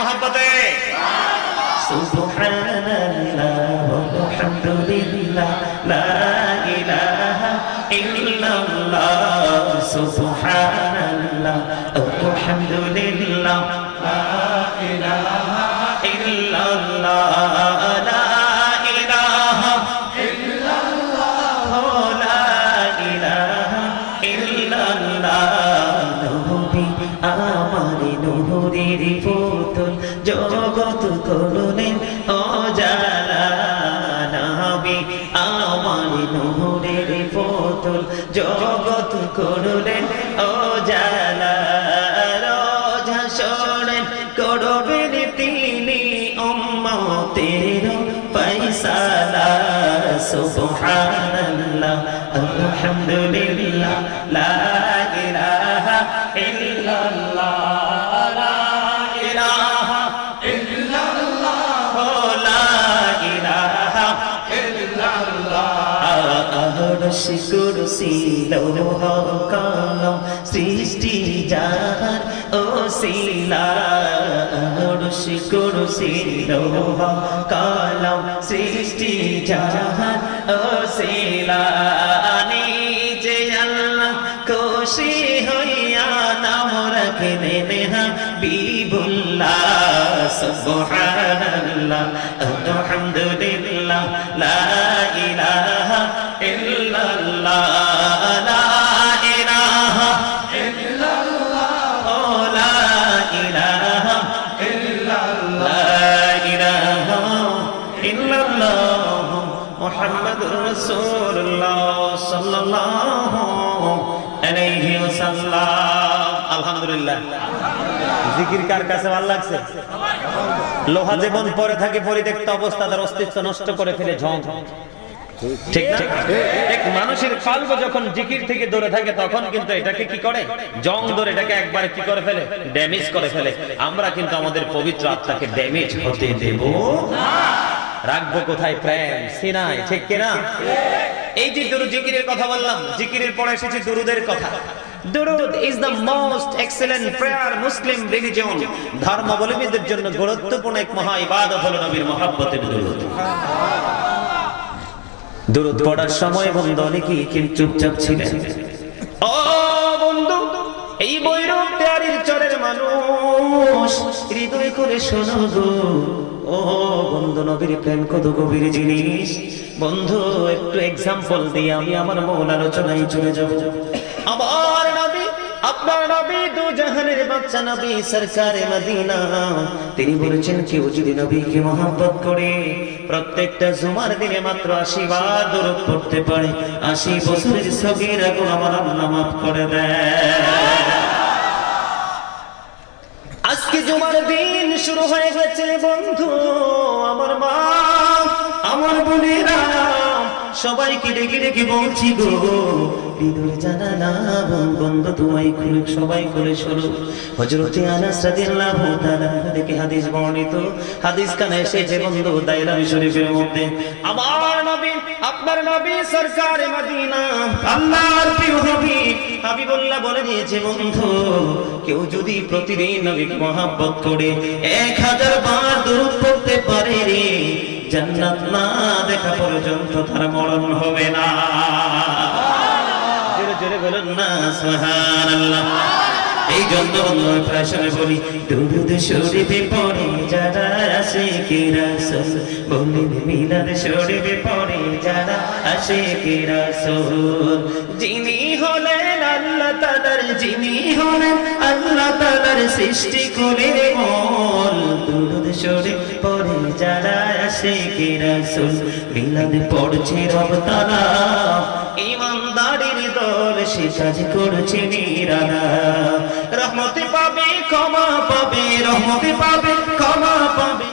मोहब्बते सुब्हानल्लाह वल्हम्दुलिल्लाह ला इलाहा इल्लल्लाह सुब्हानल्लाह वल्हम्दुलिल्लाह ला इलाहा इल्लल्लाह ला इलाहा इल्लल्लाह ला इलाहा इल्लल्लाह নবী আমার নূরের পুতুল জগৎ করলেন অজালা নবী আমার নূরের পুতুল জগৎ করলেন অজালা রোজ হাসরের করবেন তিনি উম্মতের ফয়সালা সুবহানাল্লাহ আলহামদুলিল্লাহ লা ইলাহা ইল্লাল্লাহ লা ইলাহা ইল্লাল্লাহ লা ইলাহা ইল্লাল্লাহ আরশ কুরসি লৌহ কলম সৃষ্টি জাহান ওসিলা আরশ কুরসি লৌহ কলম সৃষ্টি জাহান ওসিলা নিজে আল্লাহ খুশি হইয়া নাম রাখলেন হাবিবুল্লাহ সুবহানাল্লাহ আলহামদুলিল্লাহ লা ইলাহা ইল্লাল্লাহ লা ইলাহা ইল্লাল্লাহ লা ইলাহা ইল্লাল্লাহ লা ইলাহা ইল্লাল্লাহ মুহাম্মাদুর রাসূলুল্লাহ সাল্লাল্লাহু আলাইহি ওয়াসাল্লাম আলহামদুলিল্লাহ জিকির কার কাছে ভালো লাগছে লোহা জীবন পরে থাকে পরিত্যক্ত অবস্থা তার অস্তিত্ব নষ্ট করে ফেলে ঝং ঠিক ঠিক এক মানুষের কলব যখন জিকির থেকে দূরে থাকে তখন কিন্তু এটাকে কি করে জং ধরে এটাকে একবার কি করে ফেলে ড্যামেজ করে ফেলে আমরা কিন্তু আমাদের পবিত্র আত্মাকে ড্যামেজ হতে দেব না রাখবো কোথায় প্রেম সিনায় ঠিক কি না এই যে দুরূদ জিকিরের কথা বললাম জিকিরের পরে এসেছে দুরূদের কথা দুরূদ is the most excellent prayer Muslim religion ধর্মাবলম্বীদের জন্য গুরুত্বপূর্ণ এক মহা ইবাদত হলো নবীর মহব্বতের দুরূদ দুরূদ পড়ার সময় বন্ধু অনেকেই কিন্তু চুপচাপ ছিলেন ও বন্ধু এই বৈরব তেয়ারির চরের মানুষ হৃদয় করে শোনো গো ও বন্ধু নবীর প্রেম কত গভীর জিনিস বন্ধু একটু এক্সাম্পল দিয়ে আমি আমার মূল আলোচনায় চলে যাব আমার নবী আপনার নবী দু জাহানের বাদশা নবী সরকারে মদিনা তিনি বলেছেন কেউ যদি নবীকে মহব্বত করে প্রত্যেকটা জুমার দিনে মাত্র 80 বার দুরূদ পড়তে পারে 80 বছরের সগীরা গুনাহ আমার আল্লাহ মাফ করে দেয় আজকে জুমার দিন শুরু হয়ে গেছে বন্ধু আমার মা আমার বোনেরা সবাইকে ডেকে ডেকে বলছি গো হৃদয় জানালা বন্ধ তোমায় খুলে সবাই করে শোনো হযরতে আনাস রাদিয়াল্লাহু তাআলা থেকে হাদিস বর্ণিত হাদিস কানে এসেছে বন্ধু দায়রা শরীফের মধ্যে আমার নবী আপনার নবী সরকারে মদিনা আল্লাহর প্রিয় হাবিব হাবিবুল্লাহ বলে দিয়েছে বন্ধু কেউ যদি প্রতিদিন নবীকে মহব্বত করে 1000 বার দুরূদ পড়তে পারে রে জান্নাত না দেখা পর্যন্ত তার মরণ হবে না জোরে জোরে বলুন না সুবহানাল্লাহ এই জন্য আমরা প্রায়শই বলি দুরূদ শরীফে পড়ে যারা আশিকে রাসূল বলেন মিলাদ শরীফে পড়ে যারা আশিকে রাসূল যিনি হলেন আল্লাহ তাআলার যিনি হলেন আল্লাহ তাআলার সৃষ্টি করে মূল দুরূদ শরীফ পড়ে যারা আশিকে রাসূল মিলাদ পড়ছে রব তাআলা ঈমানদারের দল সে কাজ করছে নিরালা রহমতে পাবে ক্ষমা পাবে রহমতে পাবে ক্ষমা পাবে